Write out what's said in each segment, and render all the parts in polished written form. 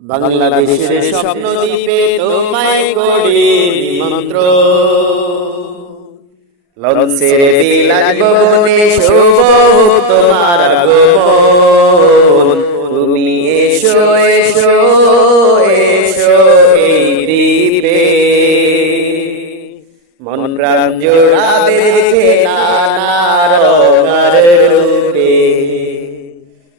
বাংলাদেশের স্বপ্নদ্বীপে তোমায় করি নিমন্ত্র, লঞ্চের বিলাস বনে শুভ তোমার আগমন। তুমি এসো এসো এসো এই দ্বীপে, মন প্রাণ জোড়াবে দেখে নানা রঙের রূপে,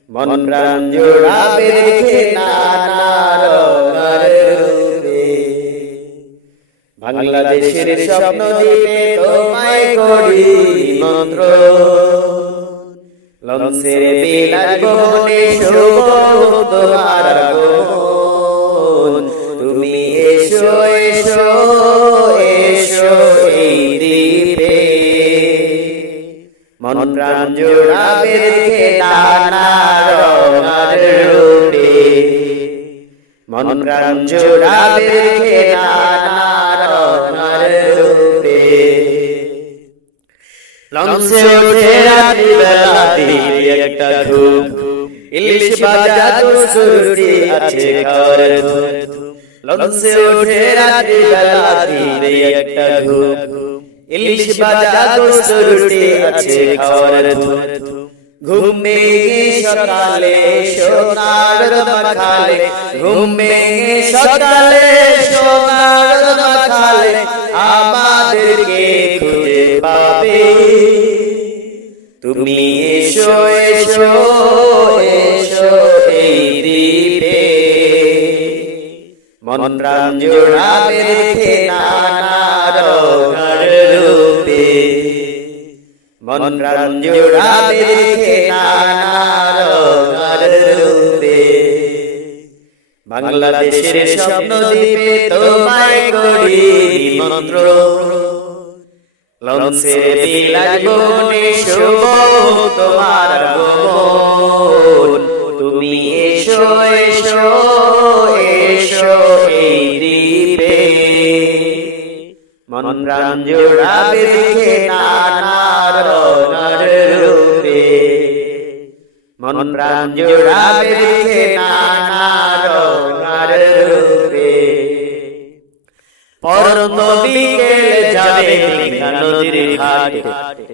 মন প্রাণ জোড়াবে দেখে নানা রঙের রূপে। বাংলাদেশের স্বপ্নদ্বীপে তোমায় করি নিমন্ত্রণ, লঞ্চের বিলাস বনে শুভ তোমার আগমন। তুমি এসো এসো এসো এই দ্বীপে, মন প্রাণ জোড়াবে দেখে নানা রঙের রূপে, মন প্রাণ জোড়াবে দেখে নানা রঙের রূপে। লঞ্চে উঠে রাত্রি বেলা দিবে একটা ঘুম, ইলিশ ভাজা দুসুরটি আছে খাওয়ার ধুম। লঞ্চে উঠে রাত্রি বেলা দিবে একটা ঘুম, ইলিশ ভাজা দুসুরটি আছে খাওয়ার ধুম। ঘুম ভেঙে সকালে সোনার মাখালে, ঘুম ভেঙে সকালে সোনার মাখালে, আমাদেরকে খুঁজে পাবে। তুমি এসো এসো এসো এই দ্বীপে, মন প্রাণ জোড়াবে দেখে নানা রঙের রূপে, মন প্রাণ জোড়াবে দেখে নানা রঙের রূপে। বাংলাদেশের স্বপ্নদ্বীপে তোমায় করি নিমন্ত্রণ, লঞ্চের বিলাস বনে শুভ তোমার আগমন। তুমি এসো এসো এসো এই দ্বীপে, মন প্রাণ জোড়াবে দেখে নানা রঙের রূপে, মন প্রাণ জোড়াবে দেখে নানা রঙের রূপে। পরন্ত বিকেল যাবে মেঘনা নদীর ঘাটে,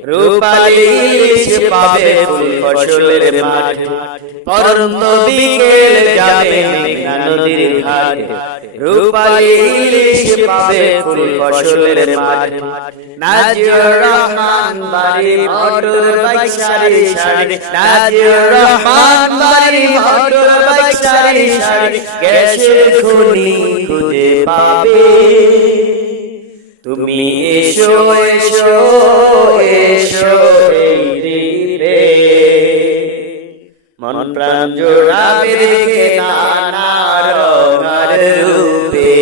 রূপালী ইলিশ পাবে ফুল ফসলের মাঠে। পরন্ত বিকেল যাবে মেঘনা নদীর ঘাটে, রূপালী ইলিশ পাবে ফুল ফসলের মাঠে। নাজির রহমান বাড়ি মোটর বাইক সারি সারি, নাজির রহমান বাড়ি মোটর বাইক সারি সারি, গ্যাসের খনি খুঁজে পাবে। তুমি এসো এসো এসো এই দ্বীপে, মন প্রাণ জোড়াবে দেখে নানা রঙের রূপে,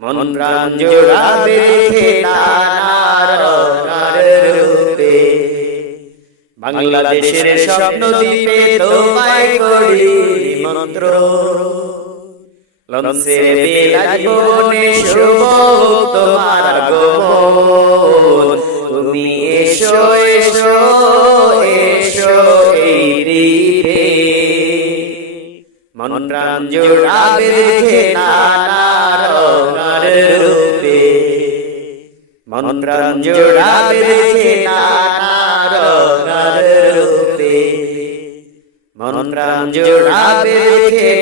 মন প্রাণ জোড়াবে দেখে নানা রঙের রূপে। বাংলাদেশের স্বপ্নদ্বীপে তোমায় করি নিমন্ত্রণ, লঞ্চের বিলাস বনে শুভ তোমার আগমন। তুমি এসো এসো এসো এই দ্বীপে, মন প্রাণ জোড়াবে দেখে নানা রঙের রূপে, মন প্রাণ জোড়াবে দেখে নানা রঙের রূপে, মন প্রাণ জোড়াবে দেখে